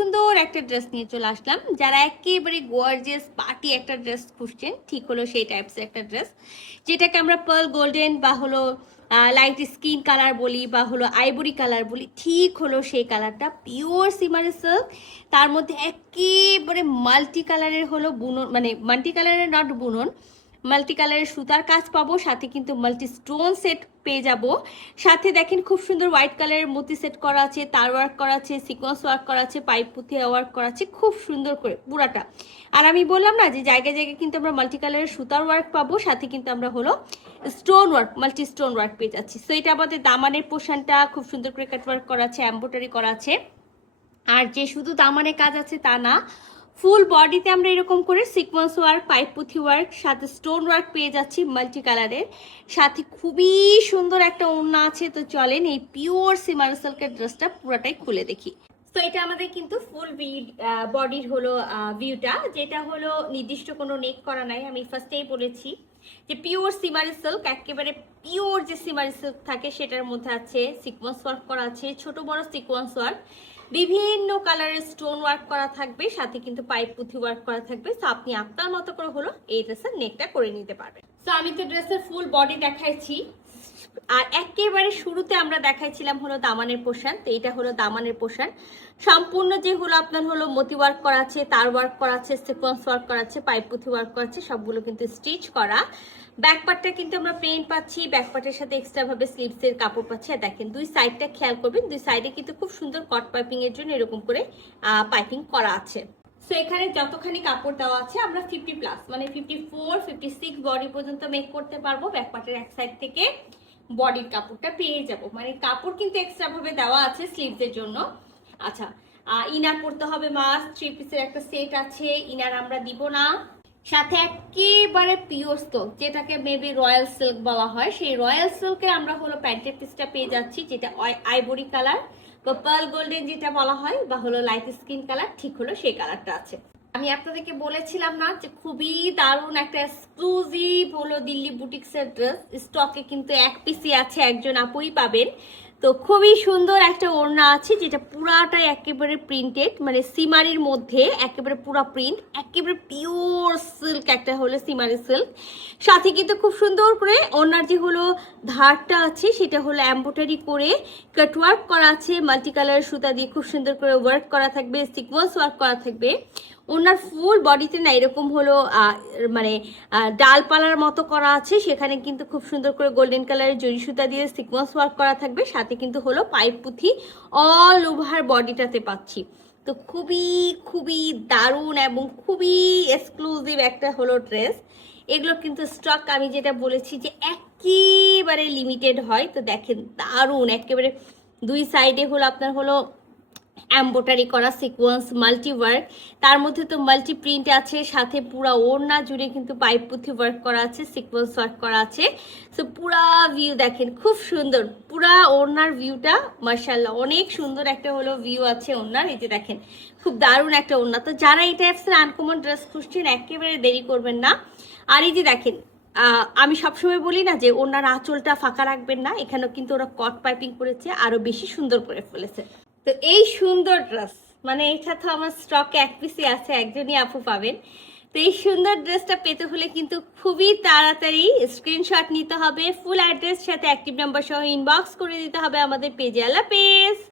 সুন্দর একটা ড্রেস নিয়ে চলে আসলাম। যারা একেবারে গর্জিয়াস পার্টি একটা ড্রেস খুঁজছেন, ঠিক হলো সেই টাইপসের একটা ড্রেস, যেটাকে আমরা পার্ল গোল্ডেন বা হলো লাইট স্কিন কালার বলি বা হলো আইভরি কালার বলি, ঠিক হলো সেই কালারটা। পিওর সিমারি সিল্ক, তার মধ্যে একেবারে মাল্টি কালারের হলো বুনন, মানে মাল্টি কালারের নট বুনন, মাল্টি কালারের সুতার কাজ পাবো, সাথে কিন্তু মাল্টি স্টোন সেট পেয়ে যাব। সাথে দেখেন খুব সুন্দর হোয়াইট কালারের মতি সেট করা আছে, তার ওয়ার্ক করা আছে, সিকোয়েন্স ওয়ার্ক করা আছে, পাইপ পুঁথি ওয়ার্ক করা আছে খুব সুন্দর করে পুরাটা। আর আমি বললাম না যে জায়গায় জায়গায় কিন্তু আমরা মাল্টি কালারের সুতার ওয়ার্ক পাবো, সাথে কিন্তু আমরা হলো stone work, multi stone work পেয়ে যাচ্ছি। সো এটা আমাদের দামানের পোর্শনটা খুব সুন্দর করে কাট ওয়ার্ক করা আছে, এমব্রয়ডারি করা আছে। আর যে শুধু দামানে কাজ আছে তা না, ফুল বডিতে আমরা এরকম করে সিকোয়েন্স ওয়ার্ক, পাইপ পুঁথি ওয়ার্ক, সাথে স্টোন ওয়ার্ক পেয়ে যাচ্ছি মাল্টি কালারের। সাথে খুবই সুন্দর একটা ওড়না আছে। তো চলেন এই পিওর সিমার সিল্কের ড্রেসটা পুরোটাই খুলে দেখি। তো এটা আমাদের কিন্তু ফুল বডির হলো ভিউটা, যেটা হলো নির্দিষ্ট কোনো নেক করা নাই। আমি ফার্স্টেই বলেছি যে পিওর সিমারি সিল্ক, একেবারে পিওর যে সিমারি সিল্ক থাকে সেটার মধ্যে আছে সিকোয়েন্স ওয়ার্ক করা আছে, ছোট বড় সিকোয়েন্স ওয়ার্ক, বিভিন্ন কালারের স্টোন ওয়ার্ক করা থাকবে, সাথে কিন্তু পাইপ পুঁথি ওয়ার্ক করা থাকবে। তো আপনি আপনার মতো করে হলো এই ড্রেসের নেকটা করে নিতে পারবেন। তো আমি তো ড্রেসের ফুল বডি দেখাইছি, আর একেবারে শুরুতে আমরা দেখাইছিলাম হলো দামানের পোর্শন। তো এটা হলো দামানের পোর্শন, সম্পূর্ণ যে হলো আপনার হলো মতি ওয়ার্ক করা আছে, তার ওয়ার্ক করা আছে, সিকোয়েন্স ওয়ার্ক করা আছে, পাইপ পুঁথি ওয়ার্ক করা আছে, সবগুলো কিন্তু স্টিচ করা। ব্যাক পার্টটা কিন্তু আমরা প্লেন পাচ্ছি, ব্যাক পার্টের সাথে এক্সট্রা ভাবে স্লিভসের কাপড় পাচ্ছি। আর দেখেন দুই সাইডটা খেয়াল করবেন, দুই সাইডে কিন্তু খুব সুন্দর কট পাইপিং এর জন্য এরকম করে পাইপিং করা আছে। সো এখানে যতখানি কাপড় দেওয়া আছে আমরা 50+ মানে 54, 56 বডি পর্যন্ত মেক করতে পারবো। ব্যাক পার্টের এক সাইড থেকে বডির কাপড়টা পেয়ে যাব, মানে কাপড় কিন্তু এক্সট্রা ভাবে দেওয়া আছে স্লিভসের জন্য। আচ্ছা, ইনার পড়তে হবে মাস্ট, 3 পিসের একটা সেট আছে, ইনার আমরা দিব না। সাথে একেবারে পিওর সিল্ক, যেটাকে মেবি রয়্যাল সিল্ক বলা হয়, সেই রয়্যাল সিল্কে আমরা হলো প্যান্টের পিসটা পেয়ে যাচ্ছি, যেটা আইভরি কালার বা পার্ল গোল্ডেন যেটা বলা হয়, বা হলো লাইট স্কিন কালার, ঠিক হলো সেই কালারটা আছে। আমি আপনাদেরকে বলেছিলাম না যে খুবই দারুণ একটা এক্সক্লুসিভ হলো দিল্লি বুটিক্সের ড্রেস, স্টকে কিন্তু এক পিসই আছে, একজন আপুই পাবেন। তো খুবই সুন্দর একটা ওড়না আছে, যেটা পুরাটাই একেবারে প্রিন্টেড, মানে সিমারির মধ্যে একেবারে পুরা প্রিন্ট, একেবারে পিওর সিল্ক একটা হলো সিমারি সিল্ক। সাথে কিন্তু খুব সুন্দর করে ওড়নার যে হলো ধারটা আছে সেটা হলো এমব্রয়ডারি করে কাটওয়ার্ক করা আছে, মাল্টি কালারের সুতা দিয়ে খুব সুন্দর করে ওয়ার্ক করা থাকবে, সিকোয়েন্স ওয়ার্ক করা থাকবে। ওনার ফুল বডিতে না এরকম হলো মানে ডালপালার মতো করা আছে, সেখানে কিন্তু খুব সুন্দর করে গোল্ডেন কালারের জরি সুতা দিয়ে সিকোয়েন্স ওয়ার্ক করা থাকবে, সাথে কিন্তু হলো পাইপ পুঁথি অল ওভার বডিটাতে পাচ্ছি। তো খুবই খুবই দারুণ এবং খুবই এক্সক্লুসিভ একটা হলো ড্রেস। এগুলো কিন্তু স্টক আমি যেটা বলেছি যে একেবারে লিমিটেড হয়। তো দেখেন দারুণ, একেবারে দুই সাইডে হলো আপনার হলো এমব্রয়ডারি করা সিকোয়েন্স মাল্টি ওয়ার্ক, তার মধ্যে তো মাল্টি প্রিন্ট আছে, সাথে পুরা ওড়না জুড়ে কিন্তু পাইপ পুঁথি ওয়ার্ক করা আছে, সিকোয়েন্স ওয়ার্ক করা আছে। সো পুরা ভিউ দেখেন খুব সুন্দর, পুরা ওড়নার ভিউটা মাশাআল্লাহ অনেক সুন্দর একটা হলো ভিউ আছে ওড়নার। এই যে দেখেন খুব দারুণ একটা ওড়না। তো যারা এই টাইপসের আনকমন ড্রেস খুঁজছেন একেবারে দেরি করবেন না। আর এই যে দেখেন আমি সবসময় বলি না যে ওনার আঁচলটা ফাঁকা রাখবেন না, এখানেও কিন্তু ওরা কট পাইপিং করেছে, আরো বেশি সুন্দর করে ফেলেছে। তো এই সুন্দর ড্রেস, মানে এটা তো আমার স্টকে এক পিসই আছে, একজনই আপু পাবেন। তো এই সুন্দর ড্রেসটা পেতে হলে কিন্তু খুবই তাড়াতাড়ি স্ক্রিনশট নিতে হবে, ফুল অ্যাড্রেস সাথে অ্যাক্টিভ নাম্বার সহ ইনবক্স করে দিতে হবে আমাদের পেজে। আল্লাহ হাফেজ।